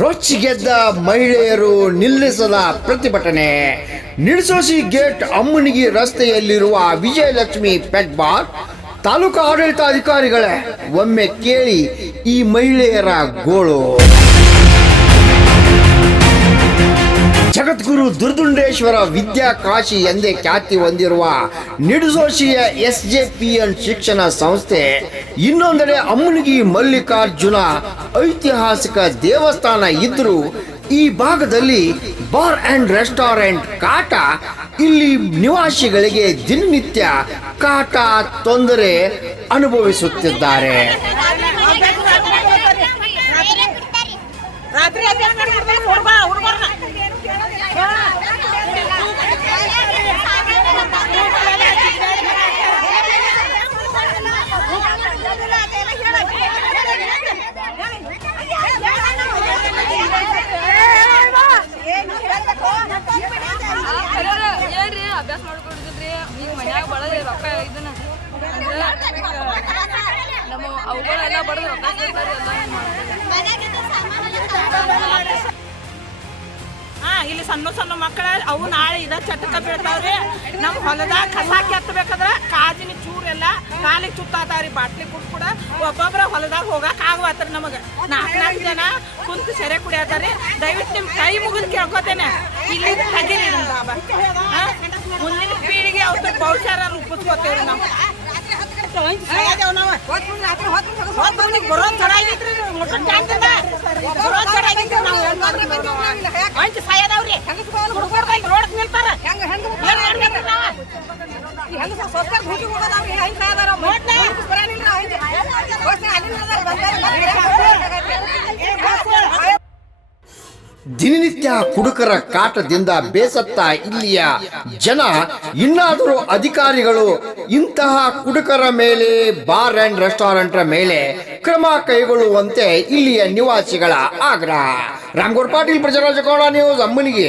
ರೊಚ್ಚಿಗೆದ್ದ ಮಹಿಳೆಯರು ನಿಲ್ಲಿಸದ ಪ್ರತಿಭಟನೆ. ನಿಡ್ಸೋಸಿ ಗೇಟ್ ಅಮ್ಮನಿಗಿ ರಸ್ತೆಯಲ್ಲಿರುವ ವಿಜಯಲಕ್ಷ್ಮಿ ಪೆಟ್ ಬಾರ್ ತಾಲೂಕು ಆಡಳಿತಾಧಿಕಾರಿಗಳೇ, ಒಮ್ಮೆ ಕೇಳಿ ಈ ಮಹಿಳೆಯರ ಗೋಳು. ಜಗದ್ಗುರು ದುರ್ದುಂಡೇಶ್ವರ ವಿದ್ಯಾ ಕಾಶಿ ಎಂದೇ ಖ್ಯಾತಿ ಹೊಂದಿರುವ ನಿಡುಸೋಶಿಯ ಎಸ್ ಜೆ ಪಿ ಎನ್ ಶಿಕ್ಷಣ ಸಂಸ್ಥೆ ಇನ್ನೊಂದೆಡೆ ಅಮ್ಮನಿಗಿ ಮಲ್ಲಿಕಾರ್ಜುನ ಐತಿಹಾಸಿಕ ದೇವಸ್ಥಾನ ಇದ್ದರೂ ಈ ಭಾಗದಲ್ಲಿ ಬಾರ್ ಅಂಡ್ ರೆಸ್ಟೋರೆಂಟ್ ಕಾಟ ಇಲ್ಲಿ ನಿವಾಸಿಗಳಿಗೆ ದಿನನಿತ್ಯ ಕಾಟ ತೊಂದರೆ ಅನುಭವಿಸುತ್ತಿದ್ದಾರೆ. ರಾತ್ರಿ ಮನ್ಯಾಗ ರೊಕ್ಕ ಇದನ್ನ. ನಮ್ಮ ಅವುಗಳೆಲ್ಲ ರೊಕ್ಕ ಇಲ್ಲಿ ಸಣ್ಣ ಸಣ್ಣ ಮಕ್ಕಳ ಅವು ನಾಳೆ ಇದ ಚಟಕ ಬೀಳ್ತಾವ್ರಿ. ನಮ್ಮ ಹೊಲದಾಗ ಕಸ ಕೆತ್ತಬೇಕಾದ್ರ ಕಾಜಿನ ಚೂರೆಲ್ಲ ಕಾಲಿಗೆ ಚುತ್ತಾತಾವ್ರಿ, ಬಾಟ್ಲಿ ಕುಡ್ ಕೂಡ. ಒಬ್ಬೊಬ್ಬರ ಹೊಲದಾಗ ಹೋಗಕ್ ಆಗವಾತ್ರಿ ನಮಗ. ನಾಲ್ಕು ಜನ ಕುಂತು ಸೆರೆ ಕುಡಿಯತಾರಿ ದಯವಿಟ್ಟು ನಿಮ್ ಕೈ ಮುಗಿದು ಕೇಳ್ಕೊತೇನೆ. ಇಲ್ಲಿ ತಗಿರಿ ರೂಪಿಸ್ಕೋತೇವ್ರಿ ನಾವು. ಬರೋದ್ ಚಡ ಆಗೈತ್ರಿ ಚಡ ಆಗೈತ್ರಿ ನಾವು. ಏನ್ ಮಾಡ್ತೀವಿ ನಾವು? ಹಂಚ್ ಸಾಯದವ್ರಿ. ಹುಡುಗರು ಬಂದ್? ದಿನನಿತ್ಯ ಕುಡುಕರ ಕಾಟದಿಂದ ಬೇಸತ್ತ ಇಲ್ಲಿಯ ಜನ. ಇನ್ನಾದರೂ ಅಧಿಕಾರಿಗಳು ಇಂತಹ ಕುಡುಕರ ಮೇಲೆ ಬಾರ್ ಅಂಡ್ ರೆಸ್ಟೋರೆಂಟ್ರ ಮೇಲೆ ಕ್ರಮ ಕೈಗೊಳ್ಳುವಂತೆ ಇಲ್ಲಿಯ ನಿವಾಸಿಗಳ ಆಗ್ರಹ. ರಾಮಗೌಡ ಪಾಟೀಲ್ ಪ್ರಜರಾಜ ಗೌಡ ನ್ಯೂಸ್ ಅಮ್ಮನಿಗೆ.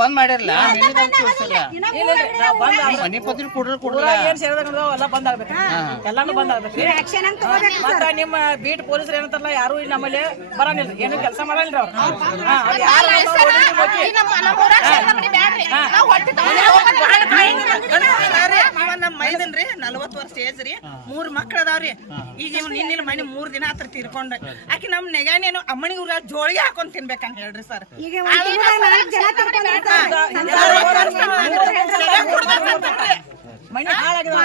ಬಂದ್ ಮಾಡಿರಲ್ಲ ಮನಿ ಪತ್ರ ಕೊಡ್ರಿ? ಕೊಡ್ರಿ. ಏನ್ ಎಲ್ಲ ಬಂದ್ ಆಗ್ಬೇಕು. ಎಲ್ಲಾನು ಬಂದ್ ಆಗ್ಬೇಕು. ನಿಮ್ಮ ಬೀಟ್ ಪೊಲೀಸರು ಏನಂತಾರಲ್ಲ ಯಾರು ಇಲ್ಲಿ ನಮ್ಮಲ್ಲಿ. ಬರಂಗಿಲ್ಲ ಏನು ಕೆಲಸ ಮಾಡಲ್ರಿ ಅವ್ರು. ನಮ್ಮ ಮೈದನ್ರಿ ನಲವತ್ತು ವರ್ಷ ಏಜ್ ರೀ ಮೂರ್ ಮಕ್ಳ ಅದಾವ್ರಿ ಈಗ ಇವ್ ನಿನ್ನ ಮನೆ ಮೂರ್ ದಿನ ಹತ್ರ ತೀರ್ಕೊಂಡ್ ಆಕಿ ನಮ್ ನೆಗಾನೇನು ಅಮ್ಮನಿ ಊರ ಜೋಳಿಗೆ ಹಾಕೊಂಡ್ ತಿನ್ಬೇಕಂತ ಹೇಳ್ರಿ ಸರ್ ಮನೆ ಹಾಳಾಗಿದೆ